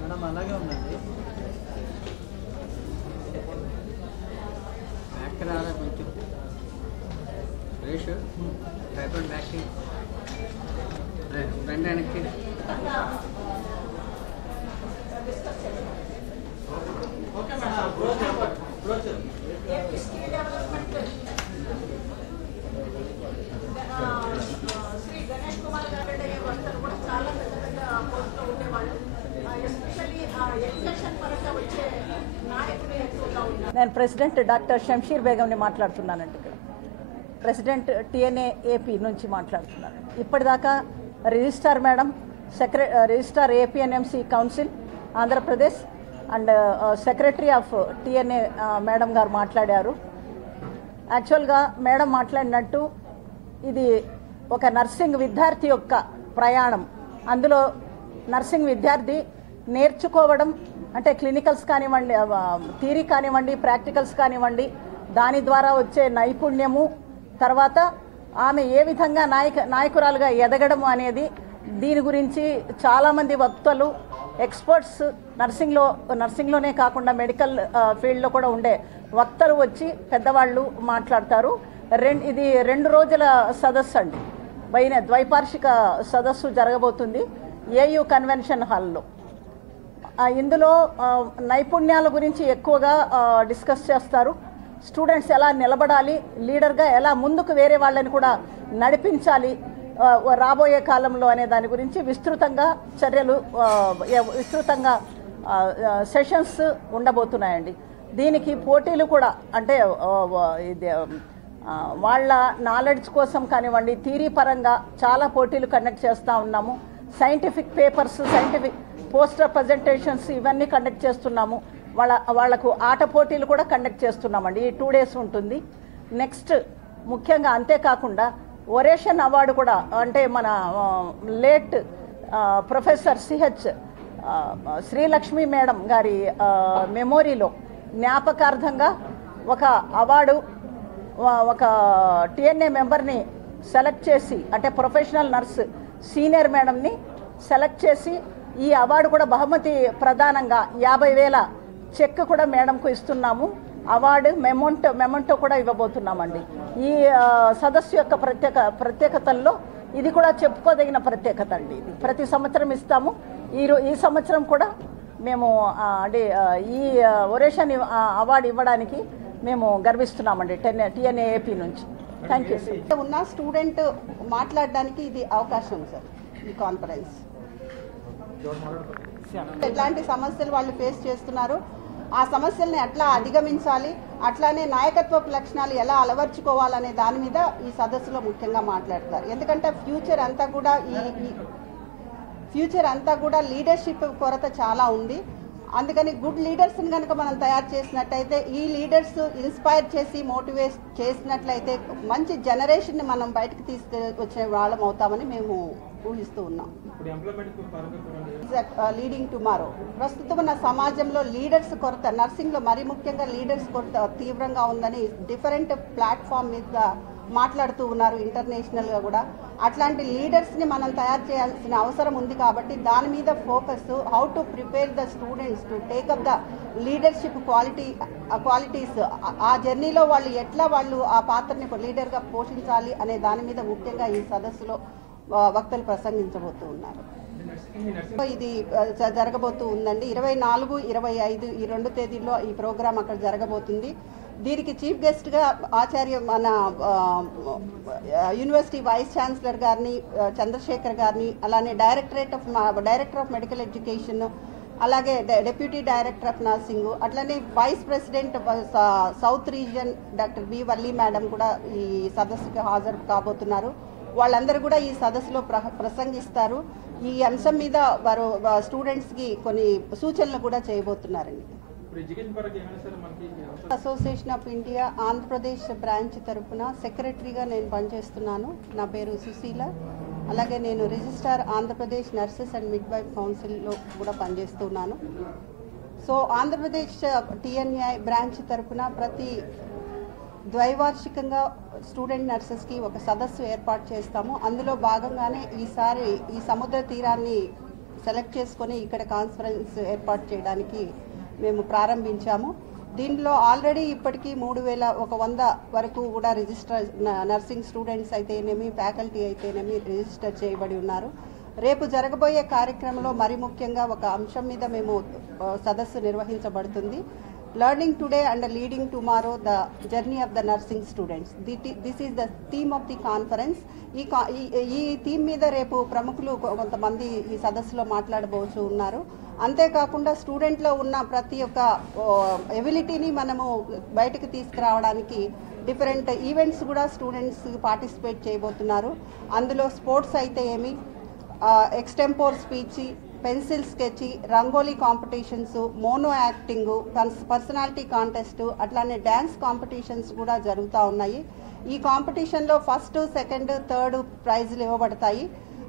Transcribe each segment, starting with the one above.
Madam అలాగే ఉందండి. Back రాదా కొంచెం రేష్ పేపర్ బ్యాక్ రెండు వెనక్కి. Okay madam. నేను ప్రెసిడెంట్ డాక్టర్ షంషీర్ బేగంని మాట్లాడుతున్నానండి. ఇక్కడ ప్రెసిడెంట్ టీఎన్ఏ ఏపీ నుంచి మాట్లాడుతున్నాను. ఇప్పటిదాకా registrar madam, registrar APNMC council Andhra Pradesh and secretary of TNA madam గారు మాట్లాడారు. యాక్చువల్గా మేడం మాట్లాడినట్టు ఇది ఒక నర్సింగ్ విద్యార్థి యొక్క ప్రయాణం. అందులో నర్సింగ్ విద్యార్థి నేర్చుకోవడం అంటే క్లినికల్స్ కానివ్వండి, థియరీ కానివ్వండి, ప్రాక్టికల్స్ కానివ్వండి, దాని ద్వారా వచ్చే నైపుణ్యము, తర్వాత ఆమె ఏ విధంగా నాయకురాలుగా ఎదగడం అనేది, దీని గురించి చాలామంది వక్తలు, ఎక్స్పర్ట్స్ నర్సింగ్లోనే కాకుండా మెడికల్ ఫీల్డ్లో కూడా ఉండే వక్తలు వచ్చి పెద్దవాళ్ళు మాట్లాడతారు. ఇది 2 రోజుల సదస్సు అండి. ద్వైపార్షిక సదస్సు జరగబోతుంది ఏయూ కన్వెన్షన్ హాల్లో. ఇందులో నైపుణ్యాల గురించి ఎక్కువగా డిస్కస్ చేస్తారు. స్టూడెంట్స్ ఎలా నిలబడాలి, లీడర్గా ఎలా ముందుకు వేరే వాళ్ళని కూడా నడిపించాలి రాబోయే కాలంలో అనే దాని గురించి విస్తృతంగా విస్తృతంగా సెషన్స్ ఉండబోతున్నాయండి. దీనికి పోటీలు కూడా అంటే వాళ్ళ నాలెడ్జ్ కోసం కానివ్వండి, థియరీ పరంగా చాలా పోటీలు కండక్ట్ చేస్తూ ఉన్నాము. Scientific papers, scientific poster presentations ఇవన్నీ కండక్ట్ చేస్తున్నాము. వాళ్లకు ఆట పోటీలు కూడా కండక్ట్ చేస్తున్నామండి. ఈ 2 days ఉంటుంది. నెక్స్ట్ ముఖ్యంగా అంతేకాకుండా ఒరేషన్ అవార్డు కూడా, అంటే మన late professor CH Srilakshmi madam గారి మెమోరీలో జ్ఞాపకార్థంగా ఒక అవార్డు ఒక టీఎన్ఏ మెంబర్ని సెలెక్ట్ చేసి, అంటే ప్రొఫెషనల్ నర్స్ సీనియర్ మేడంని సెలెక్ట్ చేసి ఈ అవార్డు కూడా బహుమతి ప్రధానంగా 50,000 చెక్ కూడా మేడంకు ఇస్తున్నాము. అవార్డు మెమోంటో కూడా ఇవ్వబోతున్నామండి. ఈ సదస్సు యొక్క ప్రత్యేకతల్లో ఇది కూడా చెప్పుకోదగిన ప్రత్యేకత అండి. ఇది ప్రతి సంవత్సరం ఇస్తాము. ఈ సంవత్సరం కూడా మేము అంటే ఈ ఒరేషన్ అవార్డు ఇవ్వడానికి మేము గర్విస్తున్నామండి టీఎన్ఏ ఏపీ నుంచి. Thank you sir. ఉన్న స్టూడెంట్ మాట్లాడడానికి ఇది అవకాశం సార్. ఈ కాన్ఫరెన్స్ ఎట్లాంటి సమస్యలు వాళ్ళు ఫేస్ చేస్తున్నారు, ఆ సమస్యల్ని ఎట్లా అధిగమించాలి, అట్లానే నాయకత్వపు లక్షణాలు ఎలా అలవర్చుకోవాలనే దాని మీద ఈ సదస్సులో ముఖ్యంగా మాట్లాడతారు. ఎందుకంటే ఫ్యూచర్ అంతా కూడా లీడర్షిప్ కొరత చాలా ఉంది. అందుకని గుడ్ లీడర్స్ని కనుక మనం తయారు చేసినట్టయితే, ఈ లీడర్స్ ఇన్స్పైర్ చేసి మోటివేట్ చేసినట్లయితే మంచి జనరేషన్ని మనం బయటకు తీసుకొచ్చే వాళ్ళం అవుతామని మేము ఊహిస్తూ ఉన్నాం. లీడింగ్ టుమారో ప్రస్తుతం ఉన్న సమాజంలో లీడర్స్ కొరత, నర్సింగ్లో మరీ ముఖ్యంగా లీడర్స్ కొరత తీవ్రంగా ఉందని డిఫరెంట్ ప్లాట్ఫామ్ మీద మాట్లాడుతూ ఉన్నారు, ఇంటర్నేషనల్గా కూడా. అట్లాంటి లీడర్స్ని మనం తయారు చేయాల్సిన అవసరం ఉంది. కాబట్టి దాని మీద focus, how to prepare the students to take up the leadership qualities, ఆ జర్నీలో వాళ్ళు ఎట్లా ఆ పాత్రని లీడర్గా పోషించాలి అనే దాని మీద ముఖ్యంగా ఈ సదస్సులో వక్తలు ప్రసంగించబోతూ ఉన్నారు. ఇది జరగబోతూ ఉందండి. 24, 25 ఈ 2 తేదీల్లో ఈ ప్రోగ్రాం అక్కడ జరగబోతుంది. దీనికి చీఫ్ గెస్ట్గా మన యూనివర్సిటీ వైస్ ఛాన్సలర్ గారిని, చంద్రశేఖర్ గారిని, అలానే డైరెక్టర్ ఆఫ్ మెడికల్ ఎడ్యుకేషన్, అలాగే డెప్యూటీ డైరెక్టర్ ఆఫ్ నర్సింగ్, అట్లనే vice president south region doctor B Valli madam కూడా ఈ సదస్సుకి హాజరు కాబోతున్నారు. వాళ్ళందరూ కూడా ఈ సదస్సులో ప్రసంగిస్తారు. ఈ అంశం మీద వారు స్టూడెంట్స్కి కొన్ని సూచనలు కూడా చేయబోతున్నారండి. Association of India Andhra Pradesh branch తరఫున సెక్రటరీగా నేను పనిచేస్తున్నాను. నా పేరు సుశీల. అలాగే నేను registrar Andhra Pradesh nurses and midwife కౌన్సిల్లో కూడా పనిచేస్తున్నాను. సో ఆంధ్రప్రదేశ్ టీఎన్ఏ బ్రాంచ్ తరఫున ప్రతి ద్వైవార్షికంగా స్టూడెంట్ నర్సెస్కి ఒక సదస్సు ఏర్పాటు చేస్తాము. అందులో భాగంగానే ఈసారి ఈ సముద్ర తీరాన్ని సెలెక్ట్ చేసుకొని ఇక్కడ కాన్ఫరెన్స్ ఏర్పాటు చేయడానికి మేము ప్రారంభించాము. దీనిలో ఆల్రెడీ ఇప్పటికీ 3,100 వరకు కూడా రిజిస్టర్ నర్సింగ్ స్టూడెంట్స్ అయితేనేమి, ఫ్యాకల్టీ అయితేనేమి రిజిస్టర్ చేయబడి ఉన్నారు. రేపు జరగబోయే కార్యక్రమంలో మరి ముఖ్యంగా ఒక అంశం మీద మేము సదస్సు నిర్వహించబడుతుంది. Learning today and leading tomorrow the journey of the nursing students. This is the theme of the conference. ఈ థీమ్ మీద రేపు ప్రముఖులు కొంతమంది ఈ సదస్సులో మాట్లాడబోచు ఉన్నారు. అంతేకాకుండా స్టూడెంట్లో ఉన్న ప్రతి ఒక్క ఎబిలిటీని మనము బయటకు తీసుకురావడానికి డిఫరెంట్ ఈవెంట్స్ కూడా స్టూడెంట్స్ పార్టిసిపేట్ చేయబోతున్నారు. అందులో స్పోర్ట్స్ అయితే ఏమి, extempore speech, pencil sketch, rangoli competitions, mono acting, personality contest, అట్లానే డ్యాన్స్ కాంపిటీషన్స్ కూడా జరుగుతూ ఉన్నాయి. ఈ కాంపిటీషన్లో ఫస్ట్, సెకండ్, థర్డ్ ప్రైజులు ఇవ్వబడతాయి.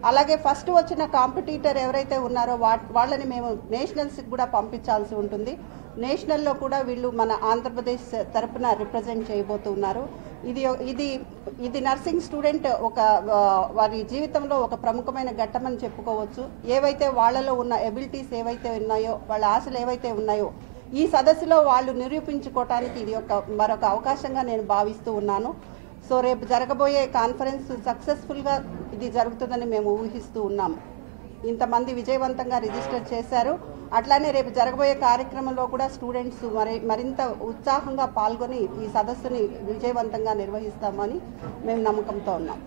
అలాగే ఫస్ట్ వచ్చిన కాంపిటీటర్ ఎవరైతే ఉన్నారో వాళ్ళని మేము నేషనల్స్కి కూడా పంపించాల్సి ఉంటుంది. నేషనల్లో కూడా వీళ్ళు మన ఆంధ్రప్రదేశ్ తరపున రిప్రజెంట్ చేయబోతున్నారు. ఇది నర్సింగ్ స్టూడెంట్ వారి జీవితంలో ఒక ప్రముఖమైన ఘట్టమని చెప్పుకోవచ్చు. ఏవైతే వాళ్ళలో ఉన్న ఎబిలిటీస్ ఏవైతే ఉన్నాయో, వాళ్ళ ఆశలు ఏవైతే ఉన్నాయో, ఈ సదస్సులో వాళ్ళు నిరూపించుకోవటానికి ఇది మరొక అవకాశంగా నేను భావిస్తూ ఉన్నాను. సో రేపు జరగబోయే కాన్ఫరెన్స్ సక్సెస్ఫుల్గా ఇది జరుగుతుందని మేము ఊహిస్తూ ఉన్నాము. ఇంతమంది విజయవంతంగా రిజిస్టర్ చేశారు. అట్లానే రేపు జరగబోయే కార్యక్రమంలో కూడా స్టూడెంట్స్ మరింత ఉత్సాహంగా పాల్గొని ఈ సదస్సుని విజయవంతంగా నిర్వహిస్తామని మేము నమ్మకంతో ఉన్నాం.